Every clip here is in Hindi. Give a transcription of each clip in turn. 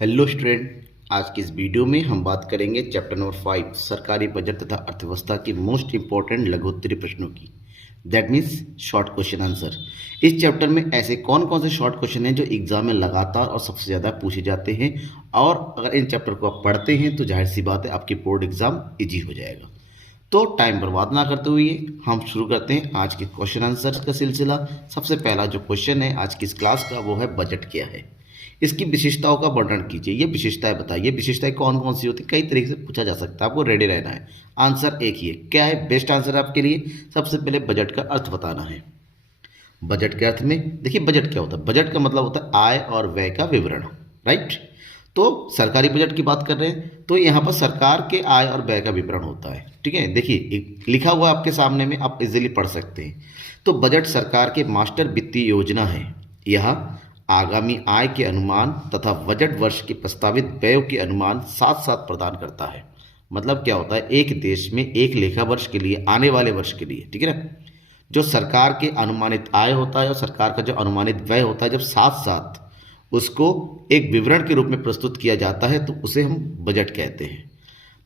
Hello student. आज की इस वीडियो में हम बात करेंगे चैप्टर नंबर 5 सरकारी बजट तथा अर्थव्यवस्था के मोस्ट इंपॉर्टेंट लघुत्तरीय प्रश्नों की। That means short question answer. इस चैप्टर में ऐसे कौन कौन से शॉर्ट क्वेश्चन हैं जो एग्जाम में लगातार और सबसे ज़्यादा पूछे जाते हैं, और अगर इन चैप्टर को आप पढ़ते हैं तो जाहिर सी बात है आपकी बोर्ड एग्जाम ईजी हो जाएगा। तो टाइम बर्बाद ना करते हुए हम शुरू करते हैं आज के क्वेश्चन आंसर का सिलसिला। सबसे पहला जो क्वेश्चन है आज की इस क्लास का वो है बजट क्या है, इसकी विशेषताओं का वर्णन कीजिए। ये विशेषताएं बताइए। विशेषताएं कौन कौन सी होती, कई तरीके से पूछा जा सकता है, आपको रेडी रहना है। आंसर एक ही है। क्या है बेस्ट आंसर आपके लिए? सबसे पहले बजट का अर्थ बताना है। बजट के अर्थ में देखिए, बजट क्या होता है? बजट का मतलब होता है आय और व्यय का विवरण, राइट। तो सरकारी बजट की बात कर रहे हैं तो यहाँ पर सरकार के आय और व्यय का विवरण होता है। ठीक है, देखिए लिखा हुआ आपके सामने में, आप इजीली पढ़ सकते हैं। तो बजट सरकार के मास्टर वित्तीय योजना है। यह आगामी आय के अनुमान तथा बजट वर्ष के प्रस्तावित व्ययों के अनुमान साथ साथ प्रदान करता है। मतलब क्या होता है, एक देश में एक लेखा वर्ष के लिए, आने वाले वर्ष के लिए, ठीक है ना, जो सरकार के अनुमानित आय होता है और सरकार का जो अनुमानित व्यय होता है, जब साथ साथ उसको एक विवरण के रूप में प्रस्तुत किया जाता है तो उसे हम बजट कहते हैं।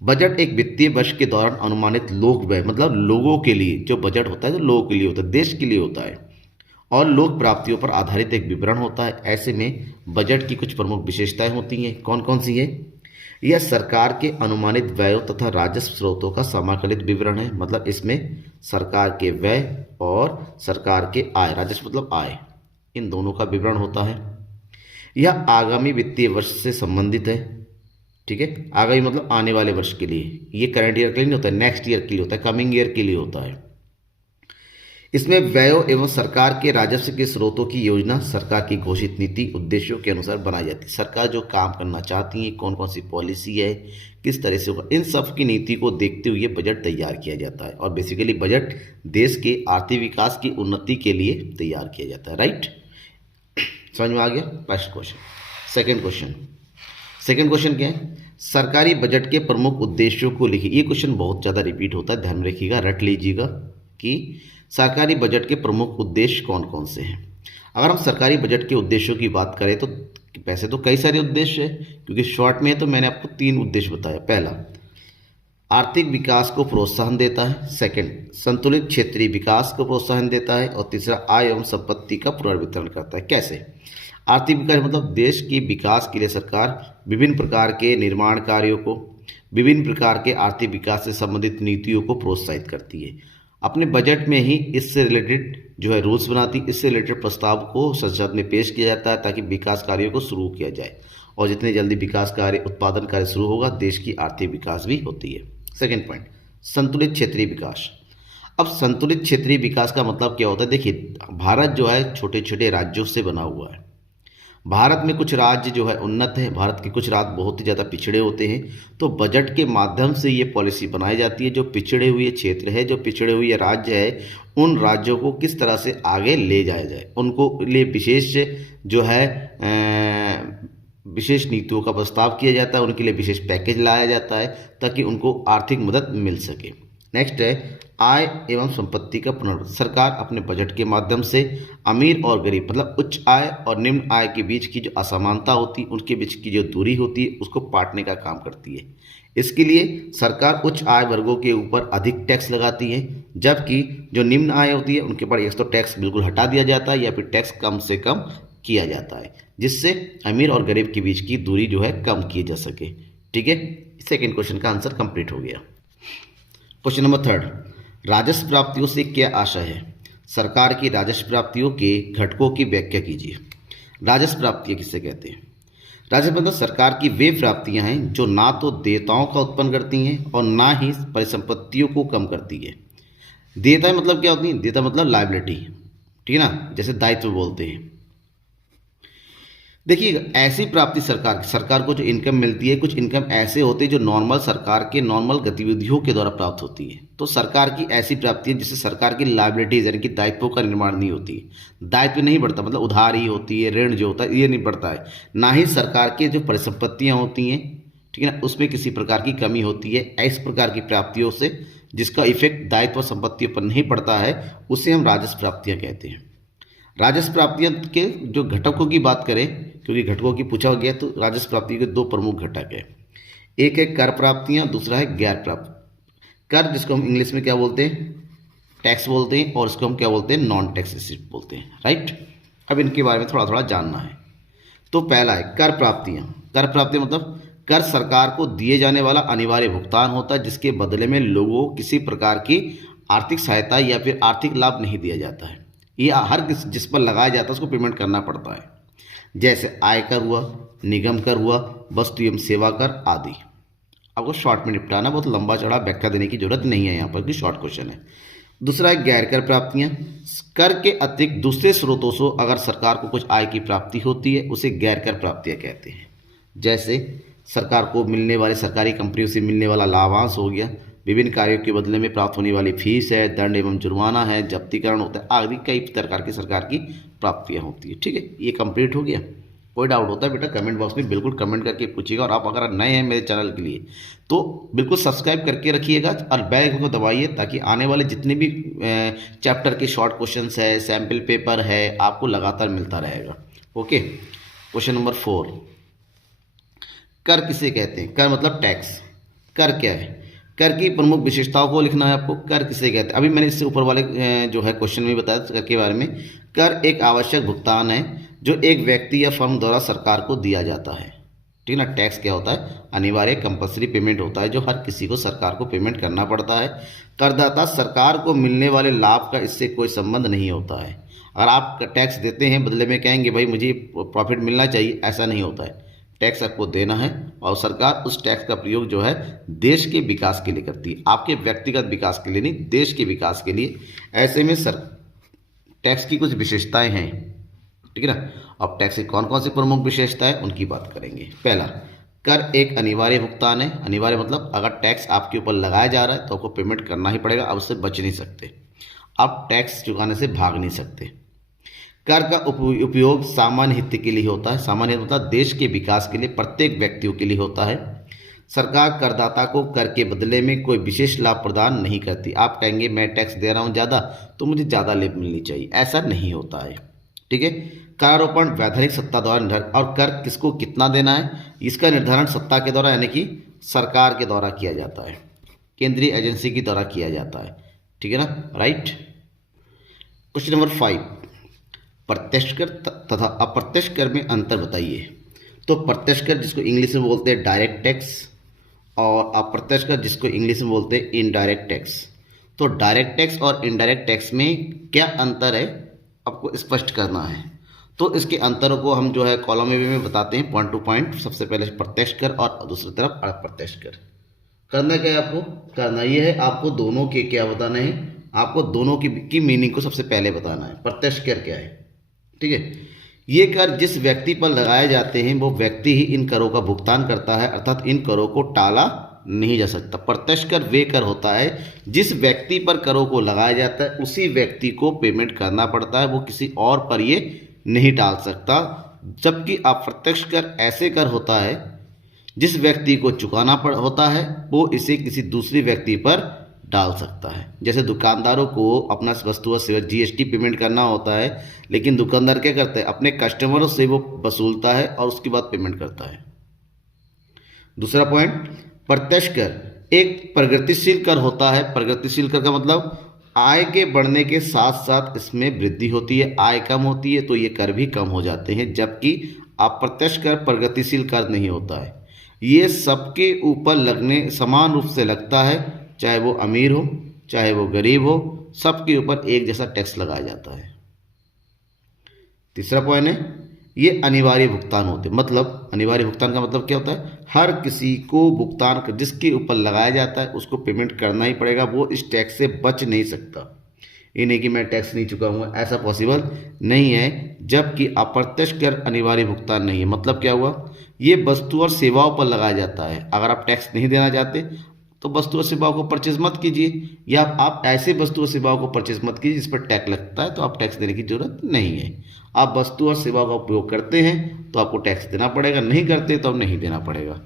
बजट एक वित्तीय वर्ष के दौरान अनुमानित लोक व्यय, मतलब लोगों के लिए जो बजट होता है, जो लोगों के लिए होता है, देश के लिए होता है, और लोक प्राप्तियों पर आधारित एक विवरण होता है। ऐसे में बजट की कुछ प्रमुख विशेषताएं होती हैं। कौन कौन सी है? यह सरकार के अनुमानित व्ययों तथा राजस्व स्रोतों का समाकलित विवरण है। मतलब इसमें सरकार के व्यय और सरकार के आय, राजस्व मतलब आय, इन दोनों का विवरण होता है। यह आगामी वित्तीय वर्ष से संबंधित है। ठीक है, आगामी मतलब आने वाले वर्ष के लिए, ये करंट ईयर के लिए नहीं होता है, नेक्स्ट ईयर के लिए होता है, कमिंग ईयर के लिए होता है। इसमें व्ययों एवं सरकार के राजस्व के स्रोतों की योजना सरकार की घोषित नीति उद्देश्यों के अनुसार बनाई जाती है। सरकार जो काम करना चाहती है, कौन कौन सी पॉलिसी है, किस तरह से होगा, इन सब की नीति को देखते हुए बजट तैयार किया जाता है। और बेसिकली बजट देश के आर्थिक विकास की उन्नति के लिए तैयार किया जाता है, राइट। समझ में आ गया? First question. सेकेंड क्वेश्चन क्या है? सरकारी बजट के प्रमुख उद्देश्यों को लिखिए। ये क्वेश्चन बहुत ज़्यादा रिपीट होता है, ध्यान में रखिएगा, रट लीजिएगा कि सरकारी बजट के प्रमुख उद्देश्य कौन कौन से हैं। अगर हम सरकारी बजट के उद्देश्यों की बात करें तो वैसे तो कई सारे उद्देश्य हैं, क्योंकि शॉर्ट में है तो मैंने आपको 3 उद्देश्य बताया। पहला, आर्थिक विकास को प्रोत्साहन देता है। सेकंड, संतुलित क्षेत्रीय विकास को प्रोत्साहन देता है। और तीसरा, आय एवं संपत्ति का पुनर्वितरण करता है। कैसे? आर्थिक विकास मतलब देश के विकास के लिए सरकार विभिन्न प्रकार के निर्माण कार्यों को, विभिन्न प्रकार के आर्थिक विकास से संबंधित नीतियों को प्रोत्साहित करती है। अपने बजट में ही इससे रिलेटेड जो है रूल्स बनाती, इससे रिलेटेड प्रस्ताव को संसद में पेश किया जाता है ताकि विकास कार्यों को शुरू किया जाए। और जितनी जल्दी विकास कार्य, उत्पादन कार्य शुरू होगा, देश की आर्थिक विकास भी होती है। सेकेंड पॉइंट, संतुलित क्षेत्रीय विकास। अब संतुलित क्षेत्रीय विकास का मतलब क्या होता है? देखिए, भारत जो है छोटे छोटे राज्यों से बना हुआ है। भारत में कुछ राज्य जो है उन्नत है, भारत के कुछ राज्य बहुत ही ज़्यादा पिछड़े होते हैं। तो बजट के माध्यम से ये पॉलिसी बनाई जाती है, जो पिछड़े हुए क्षेत्र है, जो पिछड़े हुए राज्य है, उन राज्यों को किस तरह से आगे ले जाया जाए, उनको लिए विशेष जो है विशेष नीतियों का प्रस्ताव किया जाता है, उनके लिए विशेष पैकेज लाया जाता है ताकि उनको आर्थिक मदद मिल सके। नेक्स्ट है आय एवं संपत्ति का पुनर्वितरण। सरकार अपने बजट के माध्यम से अमीर और गरीब, मतलब उच्च आय और निम्न आय के बीच की जो असमानता होती है, उनके बीच की जो दूरी होती है, उसको पाटने का काम करती है। इसके लिए सरकार उच्च आय वर्गों के ऊपर अधिक टैक्स लगाती है, जबकि जो निम्न आय होती है उनके ऊपर एक तो टैक्स बिल्कुल हटा दिया जाता है या फिर टैक्स कम से कम किया जाता है, जिससे अमीर और गरीब के बीच की दूरी जो है कम की जा सके। ठीक है, सेकेंड क्वेश्चन का आंसर कंप्लीट हो गया। क्वेश्चन नंबर 3, राजस्व प्राप्तियों से क्या आशा है? सरकार की राजस्व प्राप्तियों के घटकों की व्याख्या कीजिए। राजस्व प्राप्तियां किससे कहते हैं? राजस्व मतलब सरकार की वे प्राप्तियां हैं जो ना तो देयताओं का उत्पन्न करती हैं और ना ही परिसंपत्तियों को कम करती है। देयता मतलब क्या होती है? देयता मतलब लायबिलिटी, ठीक है ना, जैसे दायित्व बोलते हैं। देखिए, ऐसी प्राप्ति सरकार को जो इनकम मिलती है, कुछ इनकम ऐसे होते हैं जो नॉर्मल सरकार के नॉर्मल गतिविधियों के द्वारा प्राप्त होती है। तो सरकार की ऐसी प्राप्ति है जिससे सरकार की लायबिलिटीज यानी कि दायित्वों का निर्माण नहीं होती है, दायित्व नहीं बढ़ता, मतलब उधार ही होती है, ऋण जो होता है ये नहीं बढ़ता है। ना ही सरकार की जो परिसंपत्तियाँ होती हैं, ठीक है ना, उसमें किसी प्रकार की कमी होती है। इस प्रकार की प्राप्तियों से जिसका इफेक्ट दायित्व संपत्तियों पर नहीं पड़ता है, उसे हम राजस्व प्राप्तियाँ कहते हैं। राजस्व प्राप्तियां के जो घटकों की बात करें, क्योंकि घटकों की पूछा गया, तो राजस्व प्राप्ति के दो प्रमुख घटक है। एक है कर प्राप्तियां, दूसरा है गैर प्राप्त कर, जिसको हम इंग्लिश में क्या बोलते हैं, टैक्स बोलते हैं, और इसको हम क्या बोलते हैं, नॉन टैक्स एसेट बोलते हैं, राइट। अब इनके बारे में थोड़ा थोड़ा जानना है। तो पहला है कर प्राप्तियां। कर प्राप्तियां मतलब कर सरकार को दिए जाने वाला अनिवार्य भुगतान होता है, जिसके बदले में लोगों को किसी प्रकार की आर्थिक सहायता या फिर आर्थिक लाभ नहीं दिया जाता है। ये हर जिस पर लगाया जाता है उसको पेमेंट करना पड़ता है, जैसे आयकर हुआ, निगम कर हुआ, वस्तु एवं सेवा कर आदि। आपको शॉर्ट में निपटाना, बहुत लंबा चौड़ा व्याख्या देने की जरूरत नहीं है यहाँ पर, कि शॉर्ट क्वेश्चन है। दूसरा है गैर कर प्राप्तियां। कर के अतिरिक्त दूसरे स्रोतों से अगर सरकार को कुछ आय की प्राप्ति होती है, उसे गैर कर प्राप्तियां कहते हैं। जैसे सरकार को मिलने वाले, सरकारी कंपनियों से मिलने वाला लाभांश हो गया, विभिन्न कार्यों के बदले में प्राप्त होने वाली फीस है, दंड एवं जुर्माना है, जब्तीकरण होता है, आदि कई प्रकार की सरकार की प्राप्तियां होती है। ठीक है, ये कंप्लीट हो गया। कोई डाउट होता है बेटा कमेंट बॉक्स में बिल्कुल कमेंट करके पूछिएगा। और आप अगर नए हैं मेरे चैनल के लिए तो बिल्कुल सब्सक्राइब करके रखिएगा और बेल आइकन को दबाइए, ताकि आने वाले जितने भी चैप्टर के शॉर्ट क्वेश्चंस है, सैम्पल पेपर है, आपको लगातार मिलता रहेगा। ओके, क्वेश्चन नंबर 4, कर किसे कहते हैं। कर मतलब टैक्स। कर क्या है, कर की प्रमुख विशेषताओं को लिखना है आपको। कर किसे कहते हैं, अभी मैंने इससे ऊपर वाले जो है क्वेश्चन में बताया कर के बारे में। कर एक आवश्यक भुगतान है जो एक व्यक्ति या फर्म द्वारा सरकार को दिया जाता है। ठीक है ना। टैक्स क्या होता है, अनिवार्य कंपल्सरी पेमेंट होता है, जो हर किसी को सरकार को पेमेंट करना पड़ता है। करदाता सरकार को मिलने वाले लाभ का इससे कोई संबंध नहीं होता है। अगर आप टैक्स देते हैं, बदले में कहेंगे भाई मुझे प्रॉफिट मिलना चाहिए, ऐसा नहीं होता है। टैक्स आपको देना है और सरकार उस टैक्स का प्रयोग जो है देश के विकास के लिए करती है, आपके व्यक्तिगत विकास के लिए नहीं, देश के विकास के लिए। ऐसे में टैक्स की कुछ विशेषताएं हैं, ठीक है ना। अब टैक्स की कौन कौन सी प्रमुख विशेषताएं, उनकी बात करेंगे। पहला, कर एक अनिवार्य भुगतान है। अनिवार्य मतलब अगर टैक्स आपके ऊपर लगाया जा रहा है तो आपको पेमेंट करना ही पड़ेगा, आप उससे बच नहीं सकते, आप टैक्स चुकाने से भाग नहीं सकते। कर का उपयोग सामान्य हित के लिए होता है। सामान्य हित मतलब देश के विकास के लिए, प्रत्येक व्यक्तियों के लिए होता है। सरकार करदाता को कर के बदले में कोई विशेष लाभ प्रदान नहीं करती। आप कहेंगे मैं टैक्स दे रहा हूँ ज़्यादा तो मुझे ज़्यादा लाभ मिलनी चाहिए, ऐसा नहीं होता है। ठीक है। करारोपण वैधानिक सत्ता द्वारा निर्धारित, और कर किसको कितना देना है इसका निर्धारण सत्ता के द्वारा, यानी कि सरकार के द्वारा किया जाता है, केंद्रीय एजेंसी के द्वारा किया जाता है। ठीक है ना, राइट। क्वेश्चन नंबर 5, प्रत्यक्ष कर तथा अप्रत्यक्ष कर में अंतर बताइए। तो प्रत्यक्ष कर जिसको इंग्लिश में बोलते हैं डायरेक्ट टैक्स, और अप्रत्यक्ष कर जिसको इंग्लिश में बोलते हैं इनडायरेक्ट टैक्स। तो डायरेक्ट टैक्स और इनडायरेक्ट टैक्स में क्या अंतर है आपको स्पष्ट करना है। तो इसके अंतरों को हम जो है कॉलम में बताते हैं पॉइंट टू पॉइंट। सबसे पहले प्रत्यक्ष कर और दूसरी तरफ अप्रत्यक्ष कर। करना क्या है आपको, करना ये है आपको दोनों के क्या बताना है, आपको दोनों की मीनिंग को सबसे पहले बताना है। प्रत्यक्ष कर क्या है, ठीक है। ये कर जिस व्यक्ति पर लगाए जाते हैं वो व्यक्ति ही इन करों का भुगतान करता है, अर्थात इन करों को टाला नहीं जा सकता। प्रत्यक्ष कर वे कर होता है जिस व्यक्ति पर करों को लगाया जाता है उसी व्यक्ति को पेमेंट करना पड़ता है, वो किसी और पर ये नहीं टाल सकता। जबकि अप्रत्यक्ष कर ऐसे कर होता है जिस व्यक्ति को चुकाना होता है वो इसे किसी दूसरे व्यक्ति पर डाल सकता है। जैसे दुकानदारों को अपना वस्तु और सेवा जीएसटी पेमेंट करना होता है, लेकिन दुकानदार क्या करता है, अपने कस्टमरों से वो वसूलता है और उसके बाद पेमेंट करता है। दूसरा पॉइंट, प्रत्यक्ष कर एक प्रगतिशील कर होता है। प्रगतिशील कर का मतलब आय के बढ़ने के साथ साथ इसमें वृद्धि होती है। आय कम होती है तो ये कर भी कम हो जाते हैं, जबकि अप्रत्यक्ष कर प्रगतिशील कर नहीं होता है। ये सबके ऊपर लगने समान रूप से लगता है, चाहे वो अमीर हो चाहे वो गरीब हो, सबके ऊपर एक जैसा टैक्स लगाया जाता है। तीसरा पॉइंट है ये अनिवार्य भुगतान होते, मतलब अनिवार्य भुगतान का मतलब क्या होता है, हर किसी को भुगतान जिसके ऊपर लगाया जाता है उसको पेमेंट करना ही पड़ेगा, वो इस टैक्स से बच नहीं सकता। ये नहीं कि मैं टैक्स नहीं चुकाऊंगा, ऐसा पॉसिबल नहीं है। जबकि अप्रत्यक्ष कर अनिवार्य भुगतान नहीं है। मतलब क्या हुआ, ये वस्तु और सेवाओं पर लगाया जाता है। अगर आप टैक्स नहीं देना चाहते तो वस्तु और सेवाओं को परचेज मत कीजिए, या आप ऐसे वस्तु और सेवाओं को परचेज मत कीजिए जिस पर टैक्स लगता है, तो आप टैक्स देने की जरूरत नहीं है। आप वस्तु और सेवाओं का उपयोग करते हैं तो आपको टैक्स देना पड़ेगा, नहीं करते तो अब नहीं देना पड़ेगा।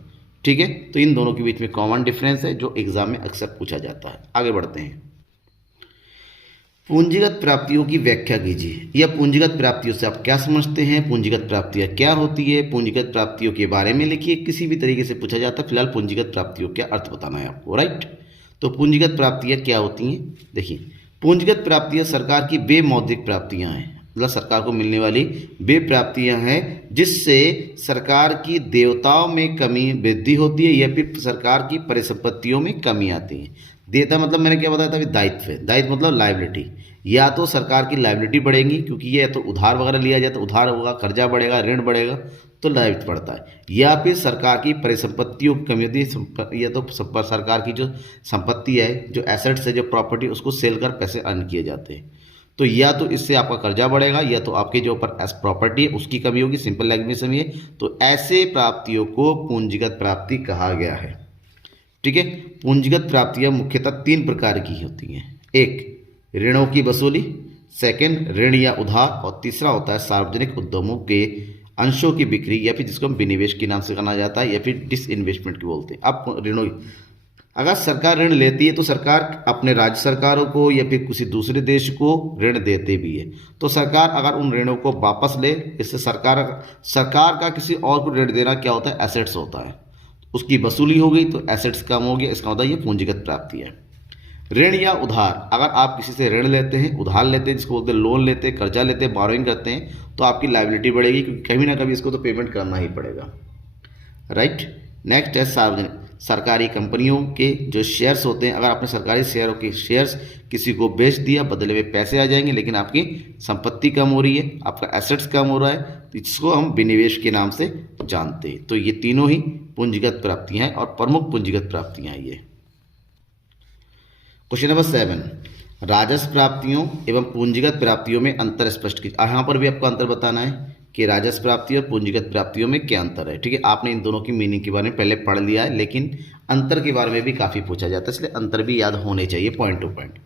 ठीक है, तो इन दोनों के बीच में कॉमन डिफरेंस है जो एग्जाम में अक्सर पूछा जाता है। आगे बढ़ते हैं। पूंजीगत प्राप्तियों की व्याख्या कीजिए, या पूंजीगत प्राप्तियों से आप क्या समझते हैं, पूंजीगत प्राप्तियां क्या होती है, पूंजीगत प्राप्तियों के बारे में लिखिए। किसी भी तरीके से पूछा जाता है, फिलहाल पूंजीगत प्राप्तियों का अर्थ बताना है आपको, राइट। तो पूंजीगत प्राप्तियां क्या होती हैं, देखिए। पूंजीगत प्राप्तियां सरकार की वे मौद्रिक प्राप्तियां हैं, मतलब सरकार को मिलने वाली वे प्राप्तियां हैं जिससे सरकार की देयताओं में कमी वृद्धि होती है या फिर सरकार की परिसंपत्तियों में कमी आती है। देयता मतलब मैंने क्या बताया था अभी, दायित्व है। दायित्व मतलब लायबिलिटी, या तो सरकार की लायबिलिटी बढ़ेगी क्योंकि ये तो उधार वगैरह लिया जाए तो उधार होगा, कर्जा बढ़ेगा, ऋण बढ़ेगा तो दायित्व बढ़ता है, या फिर सरकार की परिसंपत्तियों की कमी होती है, या तो सरकार की जो संपत्ति है, जो एसेट्स है, जो प्रॉपर्टी, उसको सेल कर पैसे अर्न किए जाते हैं। तो या तो इससे आपका कर्जा बढ़ेगा या तो आपके जो ऊपर प्रॉपर्टी है उसकी कमी होगी, सिंपल लैंग्वेज में। तो ऐसे प्राप्तियों को पूंजीगत प्राप्ति कहा गया है, ठीक है। पूंजीगत प्राप्तियां मुख्यतः तीन प्रकार की होती हैं। एक, ऋणों की वसूली, सेकंड ऋण या उधार, और तीसरा होता है सार्वजनिक उद्यमों के अंशों की बिक्री, या फिर जिसको हम विनिवेश के नाम से जाना जाता है, या फिर डिसइन्वेस्टमेंट की बोलते हैं। अब ऋणों, अगर सरकार ऋण लेती है तो सरकार अपने राज्य सरकारों को या फिर किसी दूसरे देश को ऋण देते भी है। तो सरकार अगर उन ऋणों को वापस ले, इससे सरकार का किसी और को ऋण देना क्या होता है, एसेट्स होता है। उसकी वसूली हो गई तो एसेट्स कम हो गया, इसका होता है ये पूंजीगत प्राप्ति है। ऋण या उधार, अगर आप किसी से ऋण लेते हैं, उधार लेते हैं, जिसको बोलते हैं लोन लेते हैं, कर्जा लेते हैं, बोरोइंग करते हैं, तो आपकी लायबिलिटी बढ़ेगी क्योंकि कभी ना कभी इसको तो पेमेंट करना ही पड़ेगा, राइट। नेक्स्ट है सार्वजनिक, सरकारी कंपनियों के जो शेयर्स होते हैं, अगर आपने सरकारी शेयरों के शेयर्स किसी को बेच दिया, बदले में पैसे आ जाएंगे, लेकिन आपकी संपत्ति कम हो रही है, आपका एसेट्स कम हो रहा है, जिसको हम विनिवेश के नाम से जानते हैं। तो ये तीनों ही पूंजीगत प्राप्तियां हैं और प्रमुख पूंजीगत प्राप्तियां हैं ये। क्वेश्चन नंबर 7, राजस्व प्राप्तियों एवं पूंजीगत प्राप्तियों में अंतर स्पष्ट कीजिए। यहाँ पर भी आपको अंतर बताना है कि राजस्व प्राप्ति और पूंजीगत प्राप्तियों में क्या अंतर है, ठीक है। आपने इन दोनों की मीनिंग के बारे में पहले पढ़ लिया है, लेकिन अंतर के बारे में भी काफ़ी पूछा जाता है, इसलिए अंतर भी याद होने चाहिए पॉइंट टू पॉइंट,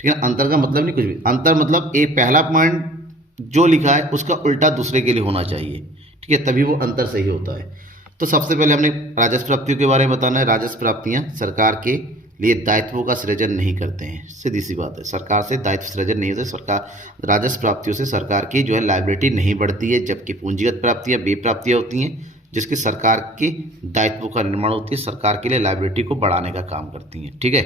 ठीक है। अंतर का मतलब नहीं कुछ भी, अंतर मतलब एक पहला पॉइंट जो लिखा है उसका उल्टा दूसरे के लिए होना चाहिए, ठीक है, तभी वो अंतर सही होता है। तो सबसे पहले हमने राजस्व प्राप्तियों के बारे में बताना है। राजस्व प्राप्तियाँ सरकार के लिए दायित्वों का सृजन नहीं करते हैं, सीधी सी बात है, सरकार से दायित्व सृजन नहीं होता। सरकार राजस्व प्राप्तियों से सरकार की जो है लायबिलिटी नहीं बढ़ती है, जबकि पूंजीगत प्राप्तियां वे प्राप्तियां होती हैं जिसकी सरकार की दायित्वों का निर्माण होती है, सरकार के लिए लायबिलिटी को बढ़ाने का काम करती हैं, ठीक है।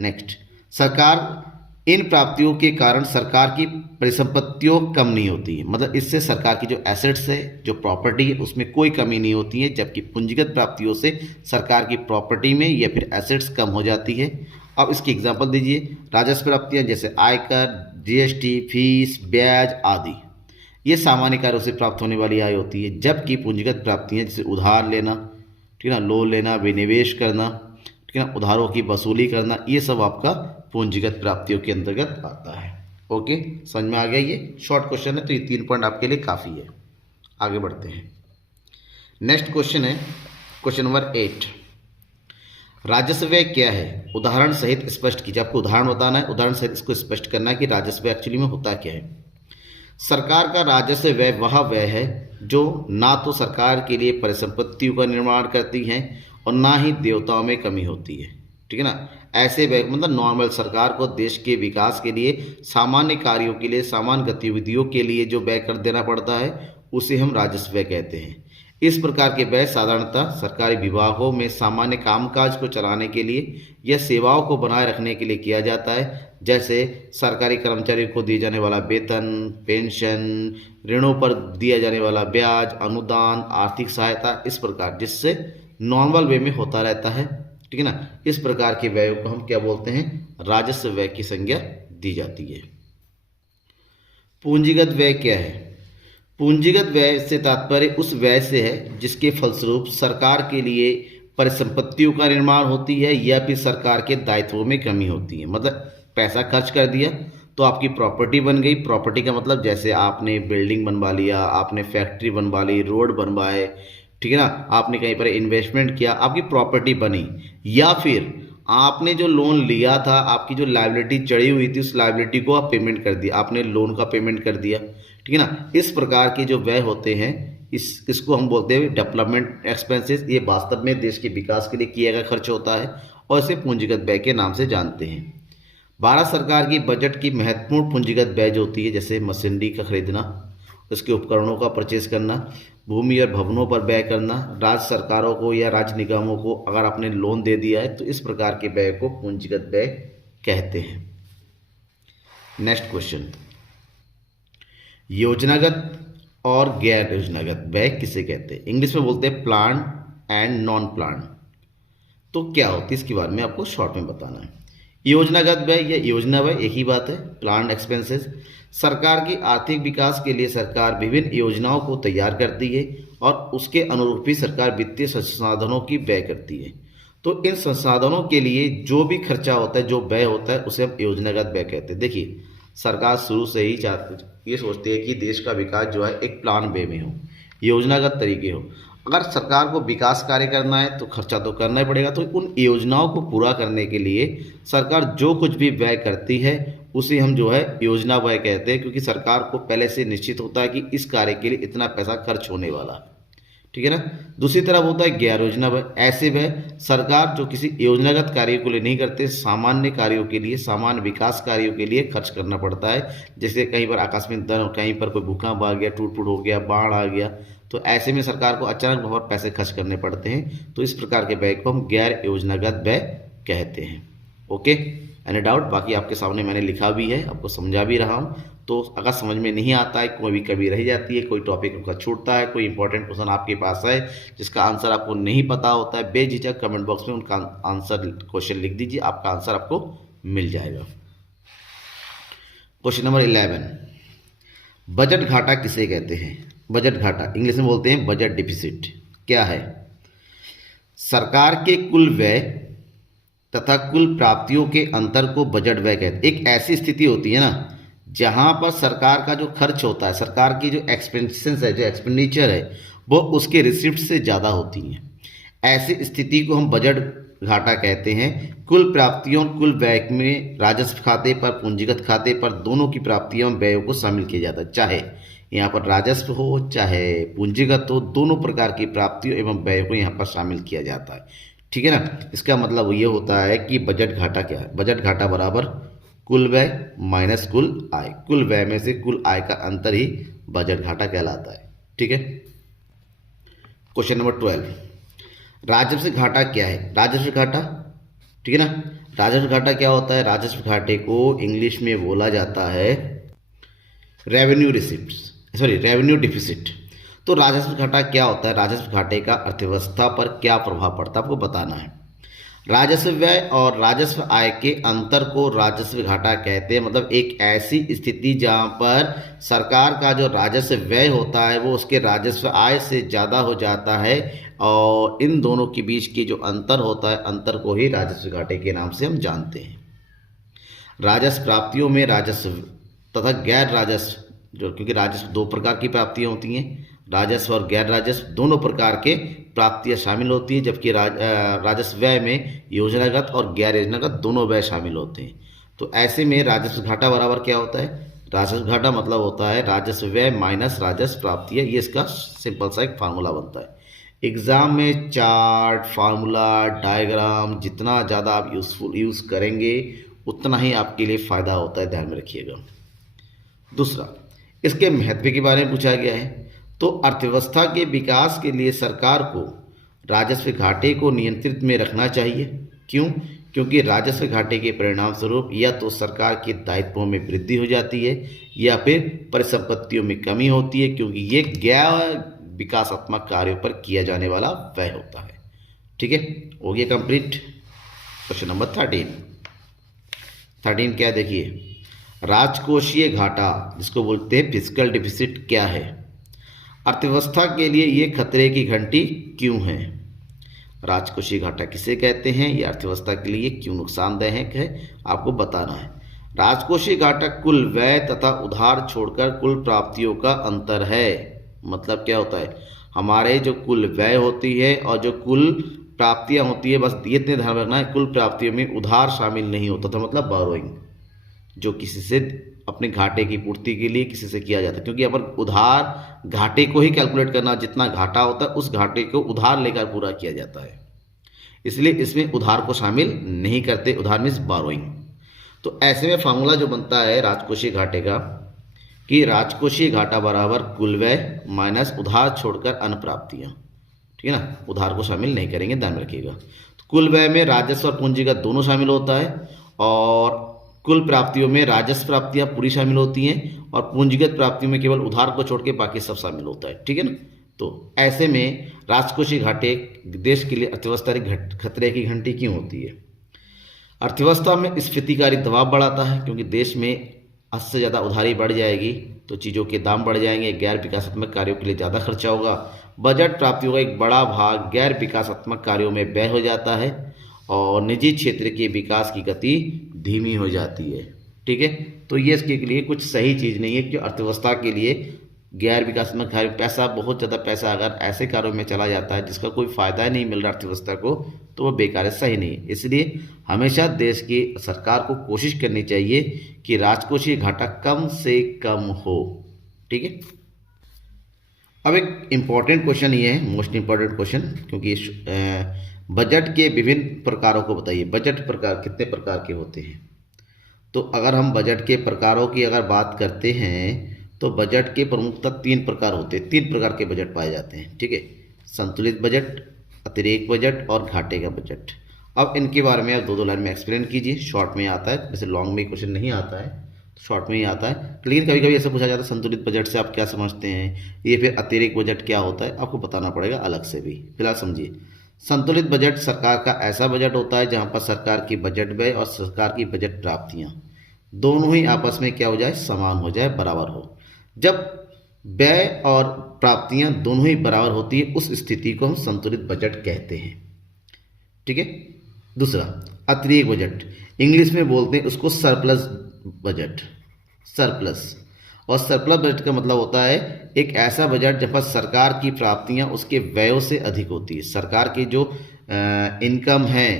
नेक्स्ट, सरकार इन प्राप्तियों के कारण सरकार की परिसंपत्तियों कम नहीं होती है, मतलब इससे सरकार की जो एसेट्स है, जो प्रॉपर्टी है, उसमें कोई कमी नहीं होती है, जबकि पूंजीगत प्राप्तियों से सरकार की प्रॉपर्टी में या फिर एसेट्स कम हो जाती है। अब इसकी एग्जांपल दीजिए। राजस्व प्राप्तियां जैसे आयकर, जीएसटी, फीस, ब्याज आदि, ये सामान्य कार्यों से प्राप्त होने वाली आय होती है, जबकि पूंजीगत प्राप्तियां जैसे उधार लेना, ठीक है ना, लोन लेना, विनिवेश करना, ठीक है ना, उधारों की वसूली करना, ये सब आपका पूंजीगत प्राप्तियों के अंतर्गत आता है। ओके, समझ में आ गया। ये शॉर्ट क्वेश्चन है तो ये 3 पॉइंट आपके लिए काफ़ी है। आगे बढ़ते हैं। नेक्स्ट क्वेश्चन है क्वेश्चन नंबर 8, राजस्व व्यय क्या है, उदाहरण सहित स्पष्ट कीजिए। आपको उदाहरण बताना है, उदाहरण सहित इसको स्पष्ट करना है कि राजस्व व्यय एक्चुअली में होता क्या है। सरकार का राजस्व व्यय वह व्यय है जो ना तो सरकार के लिए परिसंपत्तियों का निर्माण करती है और ना ही देयताओं में कमी होती है, ठीक है ना। ऐसे व्यय मतलब नॉर्मल सरकार को देश के विकास के लिए, सामान्य कार्यों के लिए, सामान्य गतिविधियों के लिए जो व्यय कर देना पड़ता है उसे हम राजस्व व्यय कहते हैं। इस प्रकार के व्यय साधारणतः सरकारी विभागों में सामान्य कामकाज को चलाने के लिए या सेवाओं को बनाए रखने के लिए किया जाता है, जैसे सरकारी कर्मचारियों को दिए जाने वाला वेतन, पेंशन, ऋणों पर दिया जाने वाला ब्याज, अनुदान, आर्थिक सहायता, इस प्रकार, जिससे नॉर्मल वे में होता रहता है, ठीक है ना। इस प्रकार के व्ययों को हम क्या बोलते हैं, राजस्व व्यय की संज्ञा दी जाती है। पूंजीगत व्यय क्या है, पूंजीगत व्यय से तात्पर्य उस व्यय से है जिसके फलस्वरूप सरकार के लिए परिसंपत्तियों का निर्माण होती है या फिर सरकार के दायित्वों में कमी होती है। मतलब पैसा खर्च कर दिया तो आपकी प्रॉपर्टी बन गई। प्रॉपर्टी का मतलब जैसे आपने बिल्डिंग बनवा लिया, आपने फैक्ट्री बनवा ली, रोड बनवाए, ठीक है ना, आपने कहीं पर इन्वेस्टमेंट किया, आपकी प्रॉपर्टी बनी। या फिर आपने जो लोन लिया था, आपकी जो लायबिलिटी चढ़ी हुई थी, उस लायबिलिटी को आप पेमेंट कर दिया, आपने लोन का पेमेंट कर दिया, ठीक है ना। इस प्रकार के जो व्यय होते हैं इसको हम बोलते हैं डेवलपमेंट एक्सपेंसेस। ये वास्तव में देश के विकास के लिए किया गया खर्च होता है और इसे पूंजीगत व्यय के नाम से जानते हैं। भारत सरकार की बजट की महत्वपूर्ण पूंजीगत व्यय जो होती है, जैसे मशीनरी का खरीदना, उसके उपकरणों का परचेज करना, भूमि और भवनों पर व्यय करना, राज्य सरकारों को या राज्य निगमों को अगर आपने लोन दे दिया है तो इस प्रकार के व्यय को पूंजीगत व्यय कहते हैं। नेक्स्ट क्वेश्चन, योजनागत और गैर योजनागत व्यय किसे कहते हैं? इंग्लिश में बोलते हैं प्लान एंड नॉन प्लान। तो क्या होती है इसके बारे में आपको शॉर्ट में बताना है। योजनागत व्यय या योजना व्यय एक ही बात है। प्लान्ड एक्सपेंसेस, सरकार की आर्थिक विकास के लिए सरकार विभिन्न योजनाओं को तैयार करती है और उसके अनुरूप ही सरकार वित्तीय संसाधनों की व्यय करती है। तो इन संसाधनों के लिए जो भी खर्चा होता है, जो व्यय होता है, उसे हम योजनागत व्यय कहते हैं। देखिए, सरकार शुरू से ही ये सोचती है कि देश का विकास जो है एक प्लान वे में हो, योजनागत तरीके हो। अगर सरकार को विकास कार्य करना है तो खर्चा तो करना ही पड़ेगा। तो उन योजनाओं को पूरा करने के लिए सरकार जो कुछ भी व्यय करती है उसे हम जो है योजना व्यय कहते हैं, क्योंकि सरकार को पहले से निश्चित होता है कि इस कार्य के लिए इतना पैसा खर्च होने वाला है। ठीक है ना। दूसरी तरफ होता है गैर योजना व्यय। ऐसे व्यय सरकार जो किसी योजनागत कार्य को लिए नहीं करते, सामान्य कार्यों के लिए, सामान्य विकास कार्यों के लिए खर्च करना पड़ता है। जैसे कहीं पर आकस्मिक धन, कहीं पर कोई भूकंप आ गया, टूट फूट हो गया, बाढ़ आ गया, तो ऐसे में सरकार को अचानक बहुत पैसे खर्च करने पड़ते हैं। तो इस प्रकार के व्यय को हम गैर योजनागत व्यय कहते हैं। Okay, any doubt? बाकी आपके सामने मैंने लिखा भी है, आपको समझा भी रहा हूँ। तो अगर समझ में नहीं आता है, कोई भी कभी रह जाती है, कोई टॉपिक आपका छूटता है, कोई इंपॉर्टेंट क्वेश्चन आपके पास है जिसका आंसर आपको नहीं पता होता है, बेझिझक कमेंट बॉक्स में उनका आंसर क्वेश्चन लिख दीजिए, आपका आंसर आपको मिल जाएगा। क्वेश्चन नंबर 11, बजट घाटा किसे कहते हैं? बजट घाटा इंग्लिश में बोलते हैं बजट डिफिसिट। क्या है? सरकार के कुल व्यय तथा कुल प्राप्तियों के अंतर को बजट व्यय कहते हैं। एक ऐसी स्थिति होती है ना जहां पर सरकार का जो खर्च होता है, सरकार की जो एक्सपेंसेस है, जो एक्सपेंडिचर है, वो उसके रिसिप्ट से ज़्यादा होती हैं। ऐसी स्थिति को हम बजट घाटा कहते हैं। कुल प्राप्तियों कुल व्यय में राजस्व खाते पर, पूंजीगत खाते पर, दोनों की प्राप्तियों और व्ययों को शामिल किया जाता है। चाहे यहाँ पर राजस्व हो चाहे पूंजीगत हो, दोनों प्रकार की प्राप्तियों एवं व्ययों को यहाँ पर शामिल किया जाता है। ठीक है ना। इसका मतलब ये होता है कि बजट घाटा क्या है? बजट घाटा बराबर कुल व्यय माइनस कुल आय। कुल व्यय में से कुल आय का अंतर ही बजट घाटा कहलाता है। ठीक है। क्वेश्चन नंबर 12, राजस्व घाटा क्या है? राजस्व घाटा, ठीक है ना। राजस्व घाटा क्या होता है? राजस्व घाटे को इंग्लिश में बोला जाता है रेवेन्यू डिफिसिट। तो राजस्व घाटा क्या होता है? राजस्व घाटे का अर्थव्यवस्था पर क्या प्रभाव पड़ता है आपको बताना है। राजस्व व्यय और राजस्व आय के अंतर को राजस्व घाटा कहते हैं। मतलब एक ऐसी स्थिति जहां पर सरकार का जो राजस्व व्यय होता है वो उसके राजस्व आय से ज़्यादा हो जाता है, और इन दोनों के बीच की जो अंतर होता है, अंतर को ही राजस्व घाटे के नाम से हम जानते हैं। राजस्व प्राप्तियों में राजस्व तथा गैर राजस्व, जो क्योंकि राजस्व दो प्रकार की प्राप्तियां होती हैं, राजस्व और गैर राजस्व दोनों प्रकार के प्राप्तियां शामिल होती हैं, जबकि राजस्व व्यय में योजनागत और गैर योजनागत दोनों व्यय शामिल होते हैं। तो ऐसे में राजस्व घाटा बराबर क्या होता है? राजस्व घाटा मतलब होता है राजस्व व्यय माइनस राजस्व प्राप्तियां। ये इसका सिंपल सा एक फार्मूला बनता है। एग्जाम में चार्ट, फार्मूला, डायग्राम जितना ज़्यादा आप यूज़ करेंगे उतना ही आपके लिए फ़ायदा होता है, ध्यान में रखिएगा। दूसरा, इसके महत्व के बारे में पूछा गया है। तो अर्थव्यवस्था के विकास के लिए सरकार को राजस्व घाटे को नियंत्रित में रखना चाहिए। क्यों? क्योंकि राजस्व घाटे के परिणाम स्वरूप या तो सरकार के दायित्वों में वृद्धि हो जाती है या फिर परिसंपत्तियों में कमी होती है, क्योंकि ये गैर विकासात्मक कार्यों पर किया जाने वाला व्यय होता है। ठीक है, हो गया कंप्लीट। क्वेश्चन नंबर 13 क्या? देखिए, राजकोषीय घाटा जिसको बोलते हैं फिस्कल डिफिसिट क्या है? अर्थव्यवस्था के लिए ये खतरे की घंटी क्यों है? राजकोषीय घाटा किसे कहते हैं? ये अर्थव्यवस्था के लिए क्यों नुकसानदायक है आपको बताना है। राजकोषीय घाटा कुल व्यय तथा उधार छोड़कर कुल प्राप्तियों का अंतर है। मतलब क्या होता है? हमारे जो कुल व्यय होती है और जो कुल प्राप्तियां होती है, बस इतने ध्यान रखना है, कुल प्राप्तियों में उधार शामिल नहीं होता था, मतलब बोरोइंग, जो किसी से अपने घाटे की पूर्ति के लिए किसी से किया जाता है। क्योंकि यहाँ पर उधार घाटे को ही कैलकुलेट करना, जितना घाटा होता है उस घाटे को उधार लेकर पूरा किया जाता है, इसलिए इसमें उधार को शामिल नहीं करते। उधार मीन्स बोरोइंग। तो ऐसे में फार्मूला जो बनता है राजकोषीय घाटे का कि राजकोषीय घाटा बराबर कुल व्यय माइनस उधार छोड़कर अन्य प्राप्तियाँ, ठीक है ना, उधार को शामिल नहीं करेंगे, ध्यान रखिएगा। तो कुल व्यय में राजस्व और पूंजीगत दोनों शामिल होता है और कुल प्राप्तियों में राजस्व प्राप्तियां पूरी शामिल होती हैं और पूंजीगत प्राप्तियों में केवल उधार को छोड़ के बाकी सब शामिल होता है, ठीक है ना। तो ऐसे में राजकोषीय घाटे देश के लिए अर्थव्यवस्था की खतरे की घंटी क्यों होती है? अर्थव्यवस्था में स्फीतिकारी दबाव बढ़ाता है क्योंकि देश में हद से ज़्यादा उधारी बढ़ जाएगी तो चीज़ों के दाम बढ़ जाएंगे, गैर विकासात्मक कार्यों के लिए ज़्यादा खर्चा होगा। बजट प्राप्तियों का एक बड़ा भाग गैर विकासात्मक कार्यों में व्यय हो जाता है और निजी क्षेत्र के विकास की गति धीमी हो जाती है, ठीक है। तो ये इसके लिए कुछ सही चीज़ नहीं है कि अर्थव्यवस्था के लिए गैर विकासात्मक कार्य पैसा, बहुत ज़्यादा पैसा अगर ऐसे कार्यों में चला जाता है जिसका कोई फ़ायदा नहीं मिल रहा अर्थव्यवस्था को, तो वो बेकार है, सही नहीं है। इसलिए हमेशा देश की सरकार को कोशिश करनी चाहिए कि राजकोषीय घाटा कम से कम हो, ठीक है। अब एक इम्पॉर्टेंट क्वेश्चन ये है, मोस्ट इम्पॉर्टेंट क्वेश्चन, क्योंकि बजट के विभिन्न प्रकारों को बताइए। बजट प्रकार कितने प्रकार के होते हैं? तो अगर हम बजट के प्रकारों की अगर बात करते हैं तो बजट के प्रमुखतः 3 प्रकार होते हैं, 3 प्रकार के बजट पाए जाते हैं, ठीक है। संतुलित बजट, अतिरेक बजट और घाटे का बजट। अब इनके बारे में आप 2-2 लाइन में एक्सप्लेन कीजिए। शॉर्ट में आता है, वैसे लॉन्ग में क्वेश्चन नहीं आता है, शॉर्ट में ही आता है, लेकिन कभी कभी ऐसा पूछा जाता है संतुलित बजट से आप क्या समझते हैं, ये फिर अतिरेक बजट क्या होता है, आपको बताना पड़ेगा अलग से भी। फिलहाल समझिए, संतुलित बजट सरकार का ऐसा बजट होता है जहां पर सरकार की बजट व्यय और सरकार की बजट प्राप्तियां दोनों ही आपस में क्या हो जाए, समान हो जाए, बराबर हो। जब व्यय और प्राप्तियां दोनों ही बराबर होती है उस स्थिति को हम संतुलित बजट कहते हैं, ठीक है। दूसरा, अतिरेक बजट, इंग्लिश में बोलते हैं उसको सरप्लस बजट, सरप्लस। और सरप्लस बजट का मतलब होता है एक ऐसा बजट जहाँ पर सरकार की प्राप्तियां उसके व्ययों से अधिक होती है। सरकार की जो इनकम है,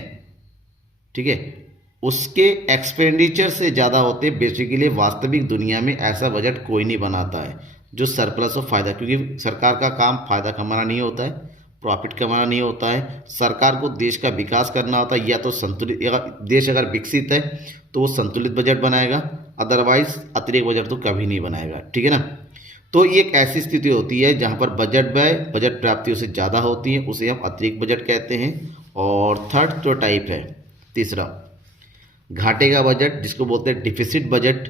ठीक है, उसके एक्सपेंडिचर से ज़्यादा होते हैं। बेसिकली वास्तविक दुनिया में ऐसा बजट कोई नहीं बनाता है जो सरप्लस और फ़ायदा, क्योंकि सरकार का काम फ़ायदा कमाना नहीं होता है, प्रॉफिट कमाना नहीं होता है। सरकार को देश का विकास करना होता है, या तो संतुलित, देश अगर विकसित है तो वो संतुलित बजट बनाएगा, अदरवाइज अतिरिक्त बजट तो कभी नहीं बनाएगा, ठीक है ना। तो ये एक ऐसी स्थिति होती है जहाँ पर बजट व्यय बजट प्राप्तियों से ज़्यादा होती है, उसे हम अतिरिक्त बजट कहते हैं। और थर्ड जो टाइप है, तीसरा, घाटे का बजट, जिसको बोलते हैं डिफिसिट बजट,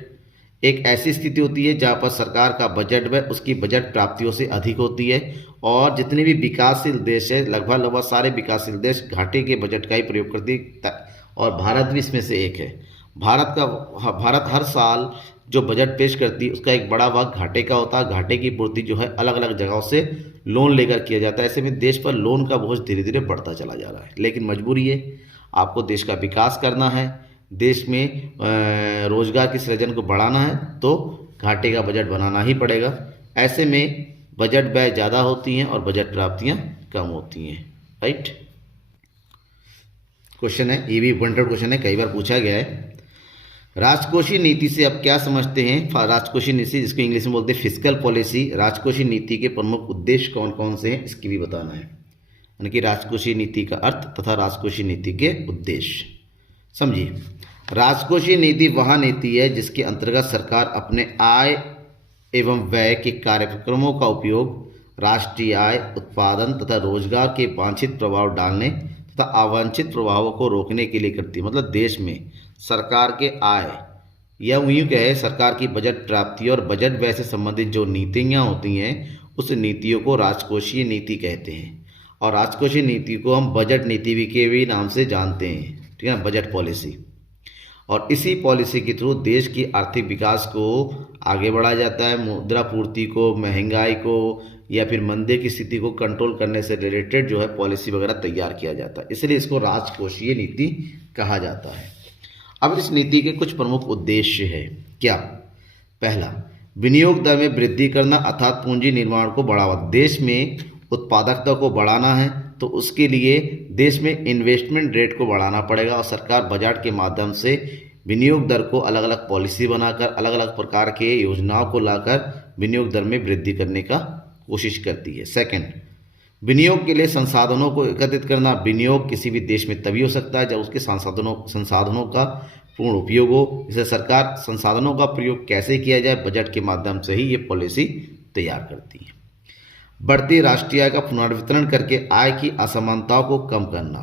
एक ऐसी स्थिति होती है जहाँ पर सरकार का बजट व्यय उसकी बजट प्राप्तियों से अधिक होती है। और जितने भी विकासशील देश है, लगभग सारे विकासशील देश घाटे के बजट का ही प्रयोग करते हैं और भारत भी इसमें से एक है। भारत हर साल जो बजट पेश करती है उसका एक बड़ा भाग घाटे का होता है। घाटे की पूर्ति जो है अलग अलग जगहों से लोन लेकर किया जाता है। ऐसे में देश पर लोन का बोझ धीरे धीरे बढ़ता चला जा रहा है, लेकिन मजबूरी है, आपको देश का विकास करना है, देश में रोजगार की सृजन को बढ़ाना है, तो घाटे का बजट बनाना ही पड़ेगा। ऐसे में बजट व्यय ज़्यादा होती हैं और बजट प्राप्तियां कम होती हैं, राइट। क्वेश्चन है, ये भी इम्पोर्टेंट क्वेश्चन है, कई बार पूछा गया है। राजकोषीय नीति से आप क्या समझते हैं? राजकोषीय नीति, जिसको इंग्लिश में बोलते हैं फिस्कल पॉलिसी, राजकोषीय नीति के प्रमुख उद्देश्य कौन कौन से हैं, इसकी भी बताना है। यानी कि राजकोषीय नीति का अर्थ तथा राजकोषीय नीति के उद्देश्य समझिए। राजकोषीय नीति वह नीति है जिसके अंतर्गत सरकार अपने आय एवं व्यय के कार्यक्रमों का उपयोग राष्ट्रीय आय, उत्पादन तथा रोजगार के वांछित प्रभाव डालने तथा अवांछित प्रभावों को रोकने के लिए करती है। मतलब देश में सरकार के आय या यूँ कहे सरकार की बजट प्राप्ति और बजट व्यय से संबंधित जो नीतियाँ होती हैं उस नीतियों को राजकोषीय नीति कहते हैं। और राजकोषीय नीति को हम बजट नीति भी के भी नाम से जानते हैं, ठीक है, बजट पॉलिसी। और इसी पॉलिसी के थ्रू देश की आर्थिक विकास को आगे बढ़ाया जाता है। मुद्रा पूर्ति को, महंगाई को या फिर मंदी की स्थिति को कंट्रोल करने से रिलेटेड जो है पॉलिसी वगैरह तैयार किया जाता है, इसलिए इसको राजकोषीय नीति कहा जाता है। अब इस नीति के कुछ प्रमुख उद्देश्य है। क्या? पहला, विनियोग दर में वृद्धि करना अर्थात पूंजी निर्माण को बढ़ावा। देश में उत्पादकता को बढ़ाना है तो उसके लिए देश में इन्वेस्टमेंट रेट को बढ़ाना पड़ेगा और सरकार बजट के माध्यम से विनियोग दर को अलग अलग पॉलिसी बनाकर अलग अलग प्रकार के योजनाओं को लाकर विनियोग दर में वृद्धि करने का कोशिश करती है। सेकंड, विनियोग के लिए संसाधनों को एकत्रित करना। विनियोग किसी भी देश में तभी हो सकता है जब उसके संसाधनों का पूर्ण उपयोग हो। इसे सरकार संसाधनों का प्रयोग कैसे किया जाए, बजट के माध्यम से ही ये पॉलिसी तैयार करती है। बढ़ती राष्ट्रीय आय का पुनर्वितरण करके आय की असमानताओं को कम करना।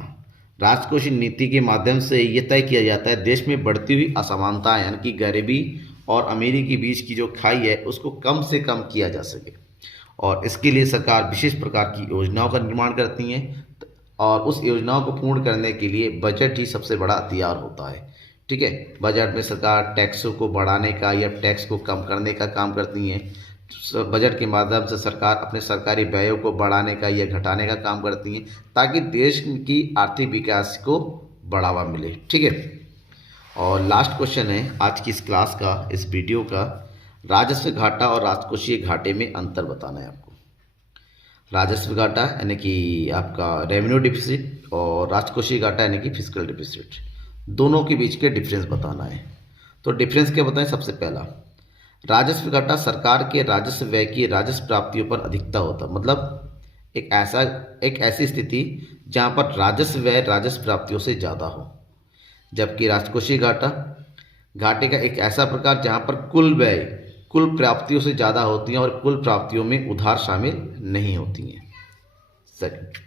राजकोषीय नीति के माध्यम से ये तय किया जाता है देश में बढ़ती हुई असमानताएं यानी कि गरीबी और अमीरी के बीच की जो खाई है उसको कम से कम किया जा सके, और इसके लिए सरकार विशेष प्रकार की योजनाओं का निर्माण करती हैं, और उस योजनाओं को पूर्ण करने के लिए बजट ही सबसे बड़ा हथियार होता है। ठीक है, बजट में सरकार टैक्सों को बढ़ाने का या टैक्स को कम करने का काम करती हैं। बजट के माध्यम से सरकार अपने सरकारी व्ययों को बढ़ाने का या घटाने का काम करती हैं ताकि देश की आर्थिक विकास को बढ़ावा मिले। ठीक है, और लास्ट क्वेश्चन है आज की इस क्लास का, इस वीडियो का, राजस्व घाटा और राजकोषीय घाटे में अंतर बताना है आपको। राजस्व घाटा यानी कि आपका रेवेन्यू डिफिसिट, और राजकोषीय घाटा यानी कि फिस्कल डिफिसिट, दोनों के बीच के डिफरेंस बताना है। तो डिफरेंस क्या बताएं? सबसे पहला, राजस्व घाटा सरकार के राजस्व व्यय की राजस्व प्राप्तियों पर अधिकता होता, मतलब एक ऐसी स्थिति जहां पर राजस्व व्यय राजस्व प्राप्तियों से ज़्यादा हो। जबकि राजकोषीय घाटे का एक ऐसा प्रकार जहां पर कुल व्यय कुल प्राप्तियों से ज़्यादा होती हैं और कुल प्राप्तियों में उधार शामिल नहीं होती हैं। सेकंड,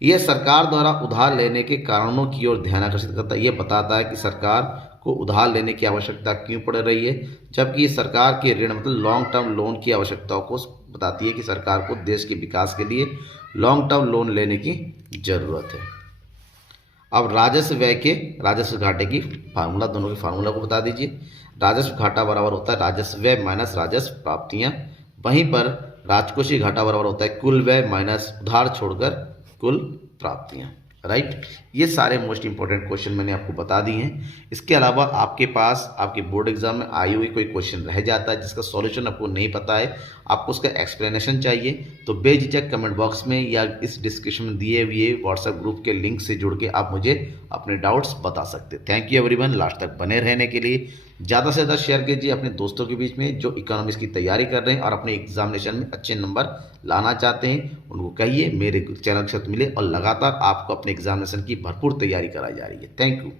यह सरकार द्वारा उधार लेने के कारणों की ओर ध्यान आकर्षित करता है। यह बताता है कि सरकार को उधार लेने की आवश्यकता क्यों पड़ रही है, जबकि सरकार के ऋण मतलब लॉन्ग टर्म लोन की आवश्यकताओं को बताती है कि सरकार को देश के विकास के लिए लॉन्ग टर्म लोन लेने की जरूरत है। अब राजस्व व्यय के राजस्व घाटे की फार्मूला, दोनों के फार्मूला को बता दीजिए। राजस्व घाटा बराबर होता है राजस्व व्यय माइनस राजस्व प्राप्तियां, वहीं पर राजकोषीय घाटा बराबर होता है कुल व्यय माइनस उधार छोड़कर कुल प्राप्तियां। राइट, ये सारे मोस्ट इंपॉर्टेंट क्वेश्चन मैंने आपको बता दिए हैं। इसके अलावा आपके पास आपके बोर्ड एग्जाम में आई हुई कोई क्वेश्चन रह जाता है जिसका सॉल्यूशन आपको नहीं पता है, आपको उसका एक्सप्लेनेशन चाहिए, तो बेझिझक कमेंट बॉक्स में या इस डिस्क्रिप्शन में दिए हुए व्हाट्सएप ग्रुप के लिंक से जुड़ के आप मुझे अपने डाउट्स बता सकते हैं। थैंक यू एवरीवन, लास्ट तक बने रहने के लिए। ज़्यादा से ज़्यादा शेयर कीजिए अपने दोस्तों के बीच में जो इकोनॉमिक्स की तैयारी कर रहे हैं और अपने एग्जामिनेशन में अच्छे नंबर लाना चाहते हैं। उनको कहिए मेरे चैनल के साथ मिले और लगातार आपको अपने एग्जामिनेशन की भरपूर तैयारी कराई जा रही है। Thank you.